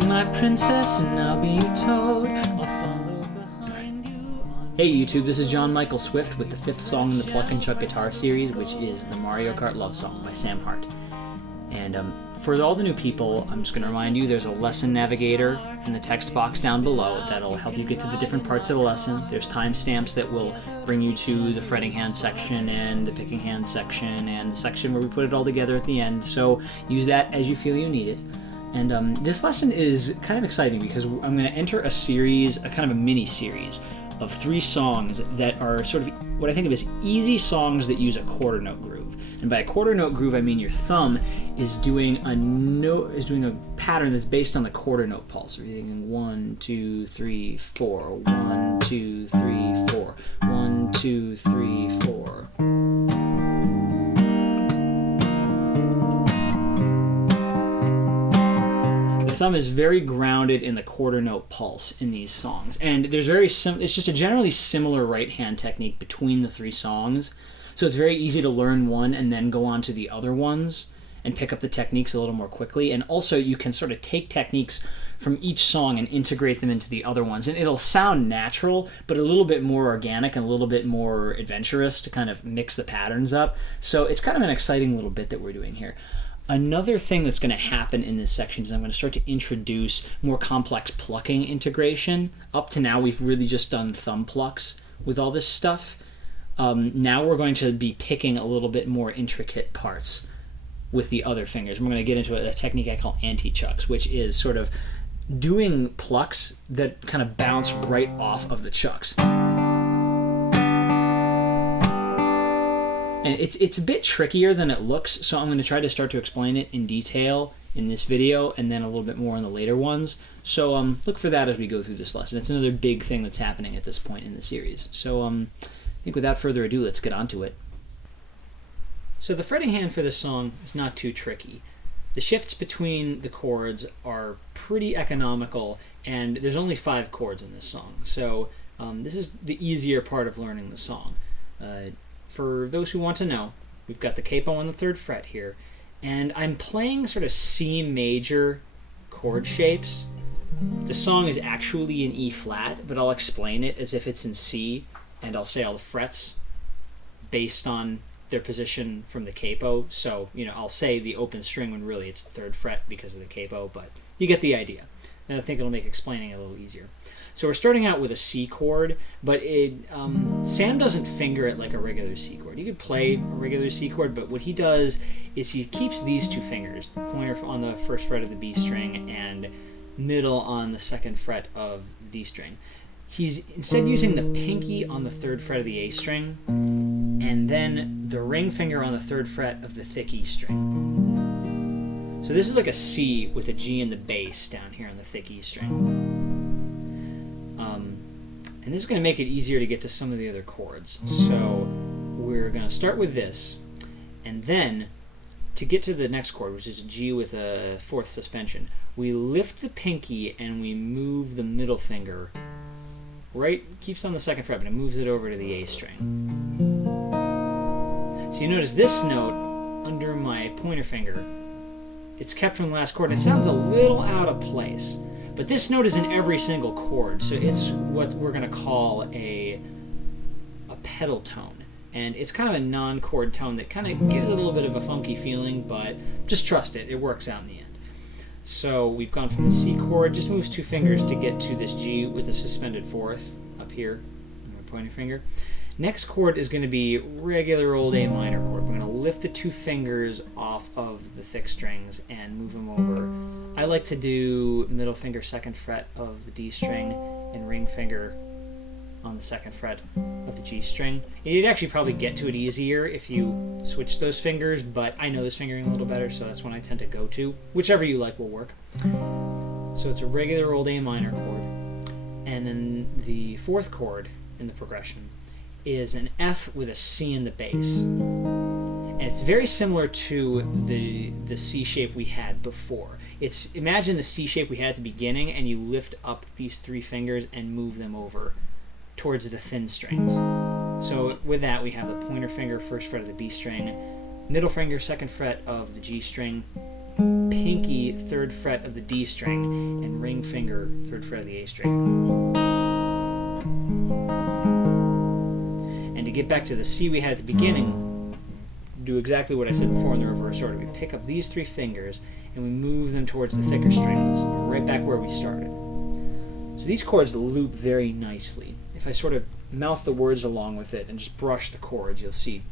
be my princess and I'll be your toad. I'll follow behind you. Hey YouTube, this is John Michael Swift with the 5th song in the Pluck and Chuck guitar series, which is the Mario Kart Love Song by Sam Hart. And for all the new people, I'm just going to remind you there's a lesson navigator in the text box down below that'll help you get to the different parts of the lesson. There's timestamps that will bring you to the fretting hand section and the picking hand section and the section where we put it all together at the end. So use that as you feel you need it. And this lesson is kind of exciting because I'm going to enter a series, a kind of a mini-series of 3 songs that are sort of what I think of as easy songs that use a quarter note groove. And by a quarter note groove, I mean your thumb is doing a pattern that's based on the quarter note pulse. So you're thinking 1, 2, 3, 4, 1, 2, 3, 4, 1, 2, 3, 4. The thumb is very grounded in the quarter note pulse in these songs, and there's it's just a generally similar right hand technique between the 3 songs. So it's very easy to learn one and then go on to the other ones and pick up the techniques a little more quickly. And also you can sort of take techniques from each song and integrate them into the other ones. And it'll sound natural, but a little bit more organic and a little bit more adventurous to kind of mix the patterns up. So it's kind of an exciting little bit that we're doing here. Another thing that's going to happen in this section is I'm going to start to introduce more complex plucking integration. Up to now, we've really just done thumb plucks with all this stuff. Now we're going to be picking a little bit more intricate parts with the other fingers. We're going to get into a technique I call Antichucks, which is sort of doing plucks that kind of bounce right off of the chucks. And it's a bit trickier than it looks, so I'm going to try to start to explain it in detail in this video and then a little bit more in the later ones. So look for that as we go through this lesson. It's another big thing that's happening at this point in the series. So I think without further ado, let's get on to it. So the fretting hand for this song is not too tricky. The shifts between the chords are pretty economical, and there's only 5 chords in this song. So this is the easier part of learning the song. For those who want to know, we've got the capo on the 3rd fret here, and I'm playing sort of C major chord shapes. The song is actually in E flat, but I'll explain it as if it's in C, and I'll say all the frets based on their position from the capo. So, I'll say the open string when really it's the 3rd fret because of the capo, but you get the idea. And I think it'll make explaining a little easier. So we're starting out with a C chord, but Sam doesn't finger it like a regular C chord. You could play a regular C chord, but what he does is he keeps these 2 fingers, the pointer on the 1st fret of the B string and middle on the 2nd fret of the D string. He's instead using the pinky on the 3rd fret of the A string and then the ring finger on the 3rd fret of the thick E string. So this is like a C with a G in the bass down here on the thick E string. And this is going to make it easier to get to some of the other chords. So we're going to start with this, and then to get to the next chord, which is a G with a 4th suspension, we lift the pinky and we move the middle finger right, keeps on the 2nd fret, but it moves it over to the A string. So you notice this note under my pointer finger, it's kept from the last chord, and it sounds a little out of place. But this note is in every single chord, so it's what we're going to call a pedal tone. And it's kind of a non-chord tone that kind of gives it a little bit of a funky feeling, but just trust it, it works out in the end. So we've gone from the C chord, just moves 2 fingers to get to this G with a suspended 4th up here on my pointer finger. Next chord is going to be regular old A minor chord. We're going to lift the 2 fingers off of the thick strings and move them over. I like to do middle finger 2nd fret of the D string and ring finger on the 2nd fret of the G string. You'd actually probably get to it easier if you switch those fingers, but I know this fingering a little better, so that's one I tend to go to. Whichever you like will work. So it's a regular old A minor chord. And then the 4th chord in the progression is an F with a C in the bass. And it's very similar to the C shape we had before. Imagine the C shape we had at the beginning, and you lift up these 3 fingers and move them over towards the thin strings. So with that, we have the pointer finger, 1st fret of the B string, middle finger, 2nd fret of the G string, pinky 3rd fret of the D string and ring finger 3rd fret of the A string. And to get back to the C we had at the beginning, do exactly what I said before in the reverse order. We pick up these 3 fingers and we move them towards the thicker strings, right back where we started. So these chords loop very nicely. If I sort of mouth the words along with it and just brush the chords, you'll see.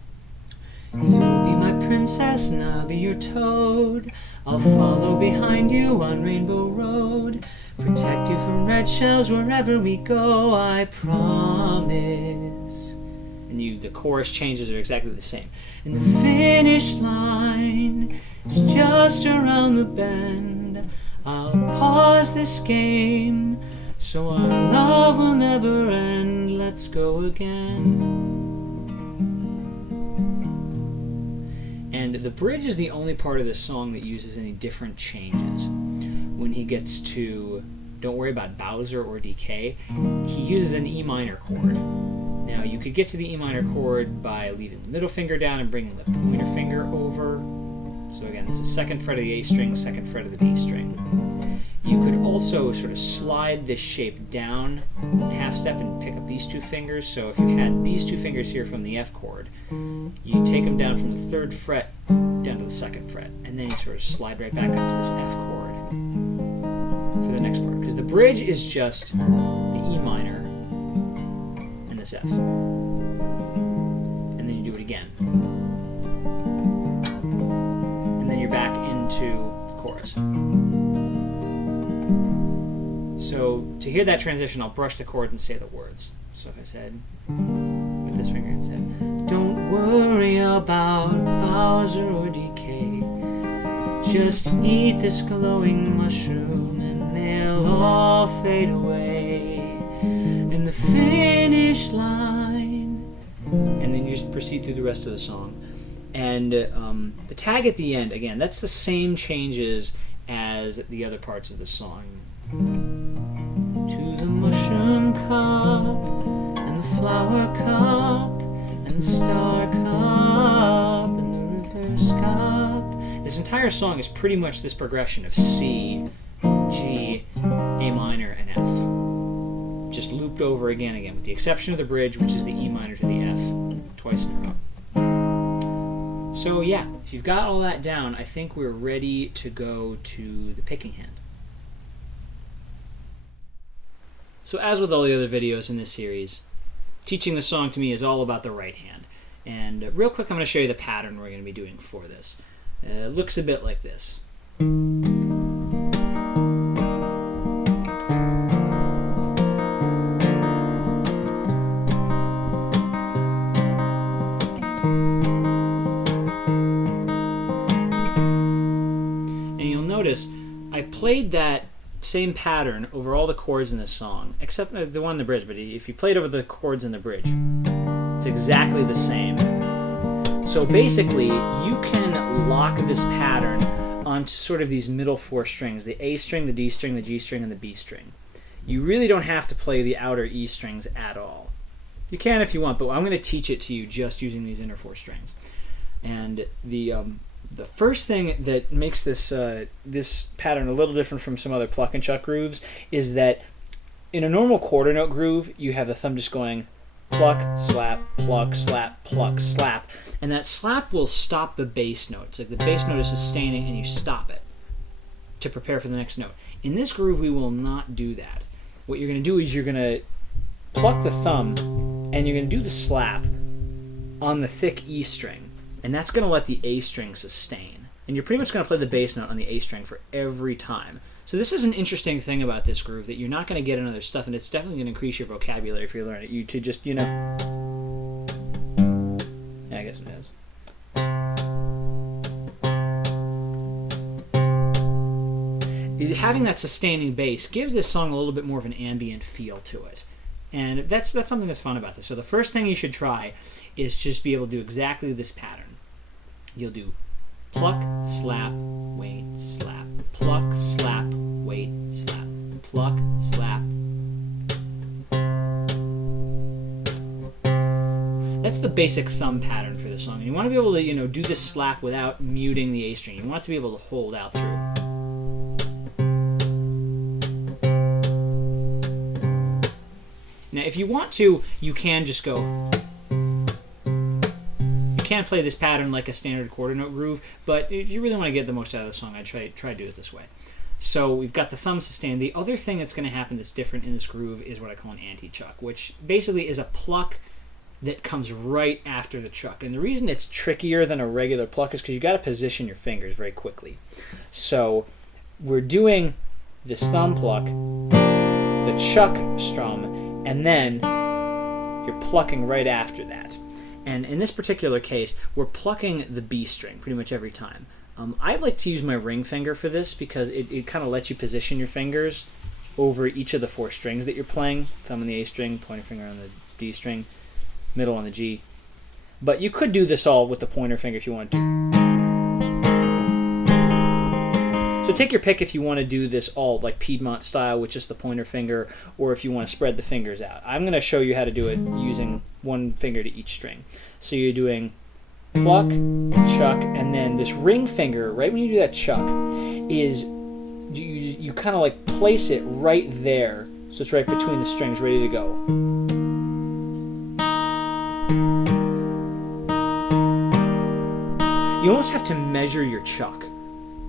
You'll be my princess and I'll be your toad. I'll follow behind you on Rainbow Road. Protect you from red shells wherever we go, I promise. And the chorus changes are exactly the same. And the finish line is just around the bend. I'll pause this game so our love will never end. Let's go again. And the bridge is the only part of this song that uses any different changes. When he gets to Don't Worry About Bowser or DK, he uses an E minor chord. Now you could get to the E minor chord by leaving the middle finger down and bringing the pointer finger over. So again, this is 2nd fret of the A string, 2nd fret of the D string. You could also sort of slide this shape down a half step and pick up these 2 fingers. So if you had these 2 fingers here from the F chord, you take them down from the 3rd fret down to the 2nd fret, and then you sort of slide right back up to this F chord for the next part. Because the bridge is just the E minor and this F. And then you do it again. And then you're back into the chorus. So to hear that transition, I'll brush the chord and say the words. So if I said, with this finger, it said, don't worry about Bowser or DK. Just eat this glowing mushroom and they'll all fade away. In the finish line. And then you just proceed through the rest of the song. And the tag at the end, again, that's the same changes as the other parts of the song. To the mushroom cup and the flower cup and the star cup and the reverse cup. This entire song is pretty much this progression of C, G, A minor, and F. Just looped over again, with the exception of the bridge, which is the E minor to the F, twice in a row. So yeah, if you've got all that down, I think we're ready to go to the picking hand. So as with all the other videos in this series, teaching the song to me is all about the right hand. And real quick, I'm going to show you the pattern we're going to be doing for this. It looks a bit like this. And you'll notice I played that same pattern over all the chords in this song, except the one in the bridge, but if you played over the chords in the bridge, it's exactly the same. So basically, you can lock this pattern onto sort of these middle 4 strings, the A string, the D string, the G string, and the B string. You really don't have to play the outer E strings at all. You can if you want, but I'm going to teach it to you just using these inner 4 strings. And the first thing that makes this this pattern a little different from some other pluck and chuck grooves is that in a normal quarter note groove, you have the thumb just going pluck, slap, pluck, slap, pluck, slap. And that slap will stop the bass note. It's like the bass note is sustaining and you stop it to prepare for the next note. In this groove, we will not do that. What you're going to do is you're going to pluck the thumb and you're going to do the slap on the thick E string. And that's going to let the A string sustain. And you're pretty much going to play the bass note on the A string for every time. So this is an interesting thing about this groove that you're not going to get in other stuff, and it's definitely going to increase your vocabulary if you learn it. You to just, you know... Yeah, I guess it is. Having that sustaining bass gives this song a little bit more of an ambient feel to it. And that's something that's fun about this. So the first thing you should try is just be able to do exactly this pattern. You'll do pluck, slap, wait, slap, pluck, slap, wait, slap, pluck, slap. That's the basic thumb pattern for the song. And you want to be able to, do this slap without muting the A string. You want it to be able to hold out through. Now, if you want to, you can just go. You can play this pattern like a standard quarter note groove, but if you really want to get the most out of the song, I'd try to do it this way. So we've got the thumb sustain. The other thing that's going to happen that's different in this groove is what I call an antichuck, which basically is a pluck that comes right after the chuck. And the reason it's trickier than a regular pluck is because you got to position your fingers very quickly. So we're doing this thumb pluck, the chuck strum, and then you're plucking right after that. And in this particular case, we're plucking the B string pretty much every time. I like to use my ring finger for this because it kind of lets you position your fingers over each of the 4 strings that you're playing. Thumb on the A string, pointer finger on the B string, middle on the G. But you could do this all with the pointer finger if you wanted to. So take your pick if you want to do this all like Piedmont style with just the pointer finger, or if you want to spread the fingers out. I'm going to show you how to do it using one finger to each string. So you're doing pluck, chuck, and then this ring finger, right when you do that chuck, is you kind of like place it right there, so it's right between the strings, ready to go. You almost have to measure your chuck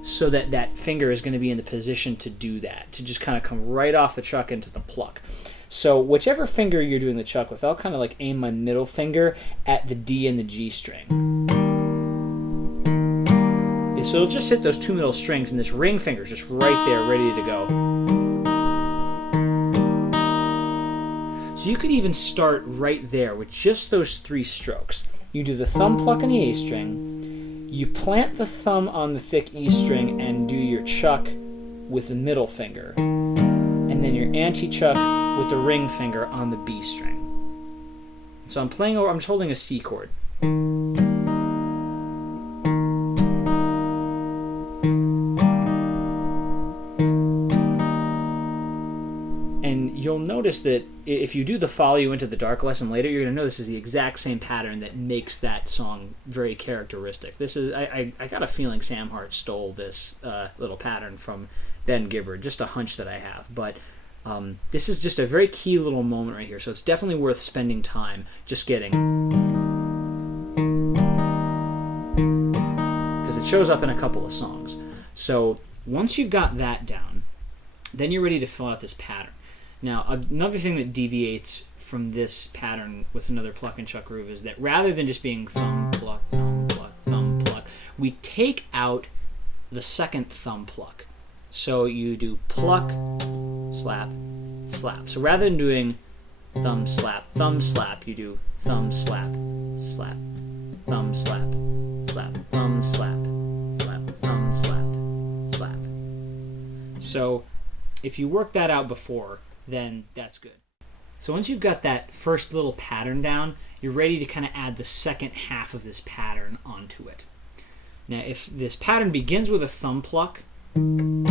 so that that finger is going to be in the position to do that, to just kind of come right off the chuck into the pluck. So whichever finger you're doing the chuck with, I'll kind of like aim my middle finger at the D and the G string. So it'll just hit those 2 middle strings, and this ring finger is just right there, ready to go. So you could even start right there with just those 3 strokes. You do the thumb pluck on the A string, you plant the thumb on the thick E string and do your chuck with the middle finger, and then your anti-chuck with the ring finger on the B string. So I'm just holding a C chord. And you'll notice that if you do the Follow You Into the Dark lesson later, you're going to know this is the exact same pattern that makes that song very characteristic. This is I got a feeling Sam Hart stole this little pattern from Ben Gibbard, just a hunch that I have. But this is just a very key little moment right here, so it's definitely worth spending time just getting. Because it shows up in a couple of songs. So once you've got that down, then you're ready to fill out this pattern. Now, another thing that deviates from this pattern with another pluck and chuck groove is that rather than just being thumb, pluck, thumb, pluck, thumb, pluck, we take out the second thumb pluck. So you do pluck, slap, slap. So rather than doing thumb, slap, you do thumb, slap, slap, thumb, slap, slap, thumb, slap, slap, thumb, slap, slap. So if you work that out before, then that's good. So once you've got that first little pattern down, you're ready to kind of add the second half of this pattern onto it. Now, if this pattern begins with a thumb pluck and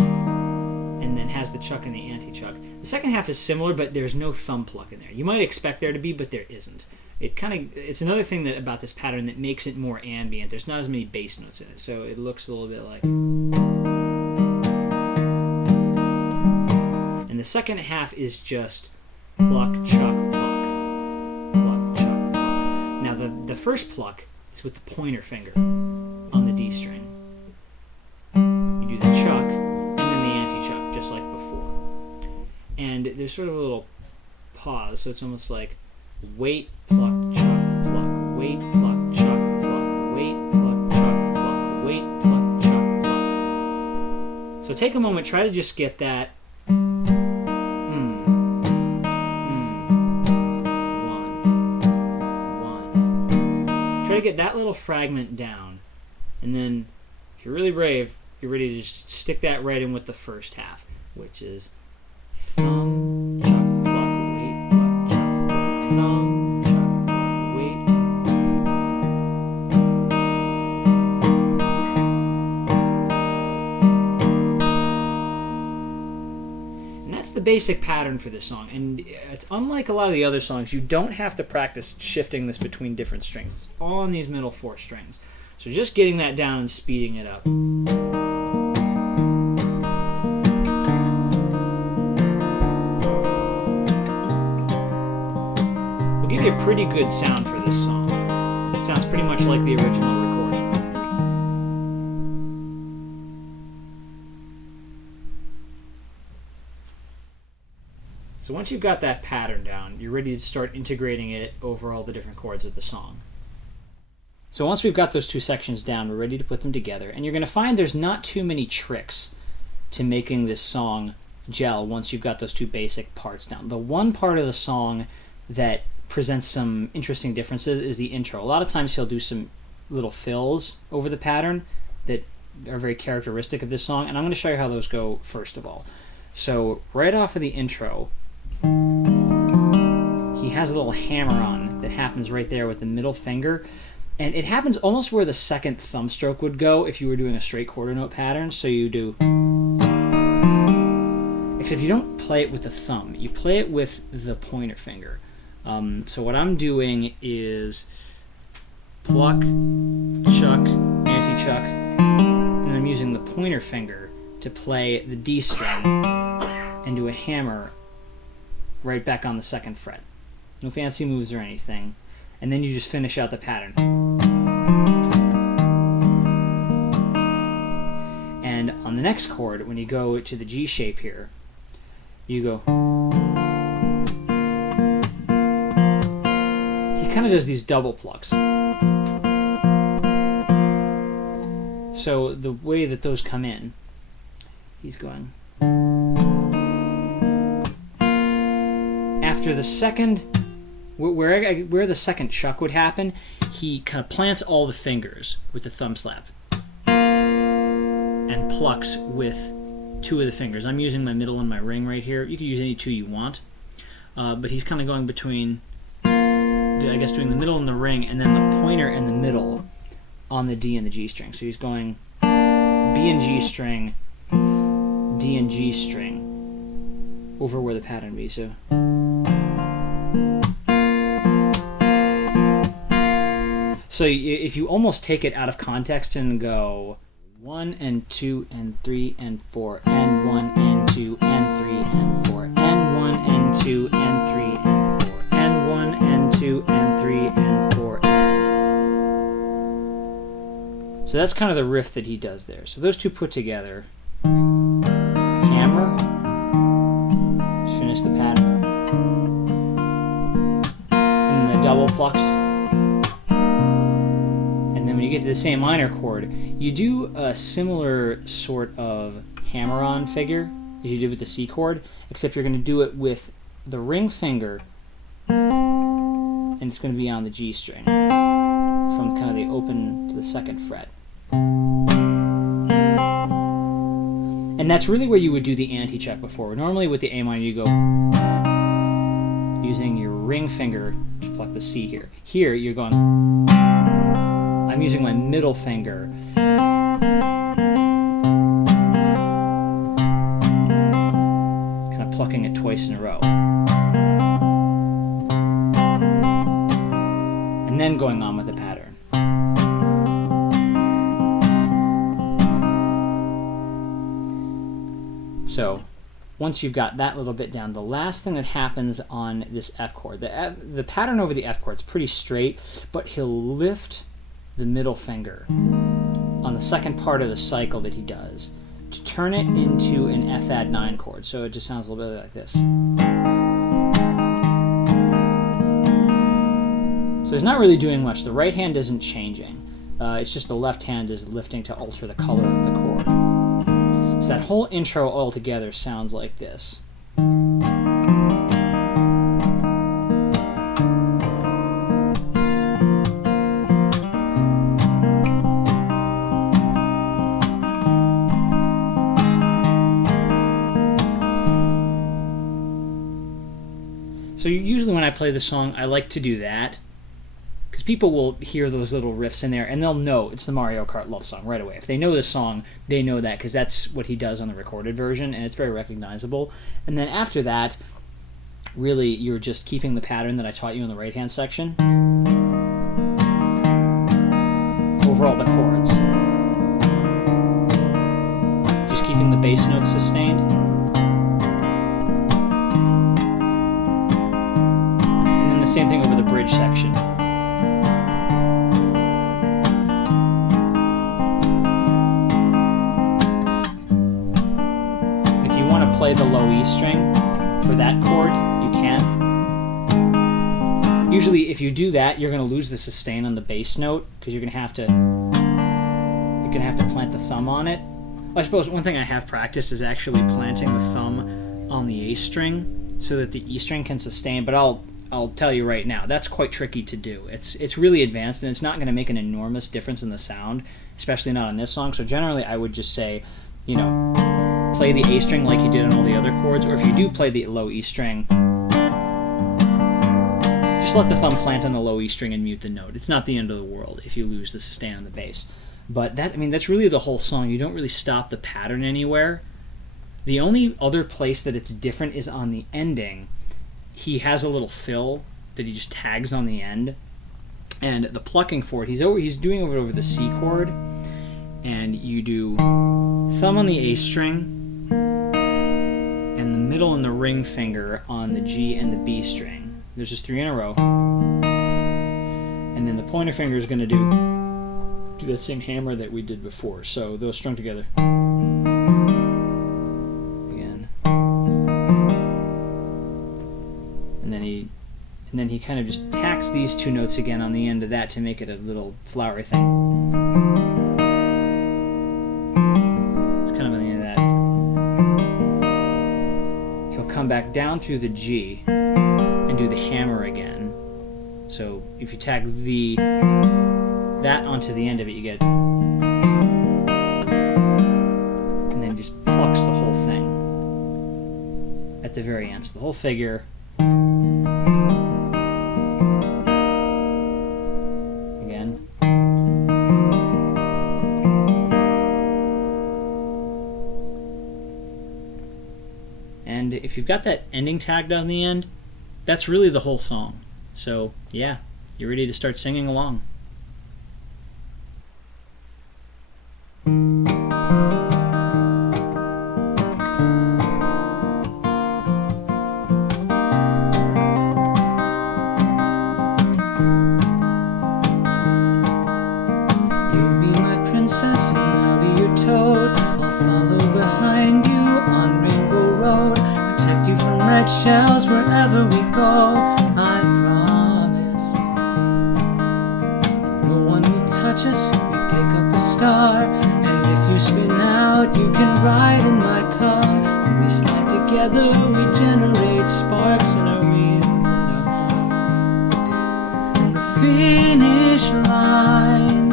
then has the chuck and the anti-chuck, the second half is similar, but there's no thumb pluck in there. You might expect there to be, but there isn't. It's another thing about this pattern that makes it more ambient. There's not as many bass notes in it, so it looks a little bit like. And the second half is just pluck, chuck, pluck, pluck, chuck, pluck. Now the first pluck is with the pointer finger on the D string. You do the chuck and then the anti-chuck just like before. And there's sort of a little pause, so it's almost like wait, pluck, chuck, pluck, wait, pluck, chuck, pluck, wait, pluck, chuck, pluck, wait, pluck, chuck, pluck. So take a moment, try to just get that. Try to get that little fragment down, and then if you're really brave, you're ready to just stick that right in with the first half, which is thumb, chuck, pluck, wait, pluck, chuck, pluck, thumb, chuck, pluck, wait. And that's the basic pattern for this song. And it's unlike a lot of the other songs, you don't have to practice shifting this between different strings. It's all on these middle 4 strings. So just getting that down and speeding it up. Will give you a pretty good sound for this song. It sounds pretty much like the original recording. So once you've got that pattern down, you're ready to start integrating it over all the different chords of the song. So once we've got those 2 sections down, we're ready to put them together. And you're going to find there's not too many tricks to making this song gel once you've got those 2 basic parts down. The one part of the song that presents some interesting differences is the intro. A lot of times he'll do some little fills over the pattern that are very characteristic of this song. And I'm going to show you how those go first of all. So right off of the intro, he has a little hammer on that happens right there with the middle finger, and it happens almost where the second thumb stroke would go if you were doing a straight quarter note pattern. So you do, except you don't play it with the thumb, you play it with the pointer finger. So what I'm doing is pluck, chuck, anti-chuck, and I'm using the pointer finger to play the D string and do a hammer right back on the 2nd fret. No fancy moves or anything. And then you just finish out the pattern. And on the next chord, when you go to the G shape here, you go. He kind of does these double plucks. So the way that those come in, he's going. After the second, where the second chuck would happen, he kind of plants all the fingers with the thumb slap and plucks with 2 of the fingers. I'm using my middle and my ring right here. You can use any 2 you want, but he's kind of going between, I guess, doing the middle and the ring, and then the pointer and the middle on the D and the G string. So he's going B and G string, D and G string over where the pattern be. So. So if you almost take it out of context and go 1 and 2 and 3 and 4 and 1 and 2 and 3 and 4 and 1 and 2 and 3 and 4 and 1 and 2 and 3 and 4 and. So that's kind of the riff that he does there. So those 2 put together, hammer, finish the pattern, and the double plucks. When you get to the same minor chord, you do a similar sort of hammer-on figure as you did with the C chord, except you're going to do it with the ring finger, and it's going to be on the G string, from kind of the open to the 2nd fret. And that's really where you would do the Antichuck before. Normally with the A minor, you go using your ring finger to pluck the C here. Here, you're going. I'm using my middle finger kind of plucking it twice in a row. And then going on with the pattern. So once you've got that little bit down, the last thing that happens on this F chord, the pattern over the F chord is pretty straight, but he'll lift the middle finger on the second part of the cycle that he does to turn it into an F add 9 chord. So it just sounds a little bit like this. So he's not really doing much. The right hand isn't changing. It's just the left hand is lifting to alter the color of the chord. So that whole intro altogether sounds like this. So usually when I play the song, I like to do that. because people will hear those little riffs in there and they'll know it's the Mario Kart love song right away. If they know the song, they know that because that's what he does on the recorded version, and it's very recognizable. And then after that, really, you're just keeping the pattern that I taught you in the right-hand section over all the chords. Just keeping the bass notes sustained. And then the same thing over the bridge section. If you want to play the low E string for that chord, you can. Usually if you do that, you're going to lose the sustain on the bass note because you're going to have to plant the thumb on it. I suppose one thing I have practiced is actually planting the thumb on the A string so that the E string can sustain, but I'll tell you right now, that's quite tricky to do. It's really advanced, and it's not going to make an enormous difference in the sound, especially not on this song. So generally I would just say, you know, play the A string like you did on all the other chords, or if you do play the low E string, just let the thumb plant on the low E string and mute the note. It's not the end of the world if you lose the sustain on the bass. But that, I mean, that's really the whole song. You don't really stop the pattern anywhere. The only other place that it's different is on the ending. He has a little fill that he just tags on the end, and the plucking for it, he's doing it over the C chord, and you do thumb on the A string, and the middle and the ring finger on the G and the B string. There's just 3 in a row, and then the pointer finger is going to do that same hammer that we did before. So those strung together. Again. And then he kind of just tacks these 2 notes again on the end of that to make it a little flowery thing. It's kind of on the end of that. He'll come back down through the G and do the hammer again. So if you tack that onto the end of it, you get, and then just plucks the whole thing at the very end. So the whole figure. Again. And if you've got that ending tagged on the end, that's really the whole song. So yeah, you're ready to start singing along. And I'll be your toad. I'll follow behind you on Rainbow Road, protect you from red shells wherever we go, I promise. And no one will touch us if we pick up a star, and if you spin out you can ride in my car. When we slide together we generate sparks in our wheels and our hearts. And the finish line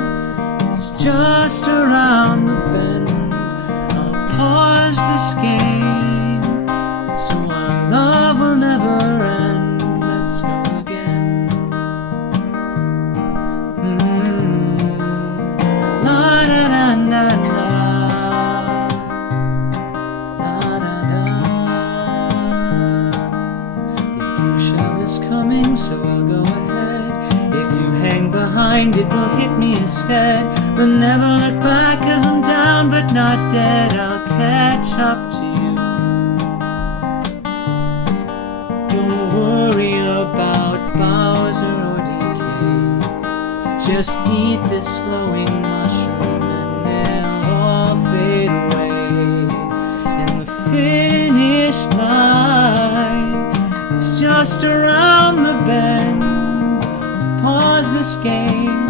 is just around the bend. I'll pause this game so our love will never end. Let's go again. La da da da da. La da da. The blue shell is coming, so I'll go ahead. If you hang behind, it will hit me instead. But never look back, 'cause I'm down but not dead. I'll catch up to you. Don't worry about Bowser or decay. Just eat this glowing mushroom and they'll all fade away. And the finish line is just around the bend. Pause this game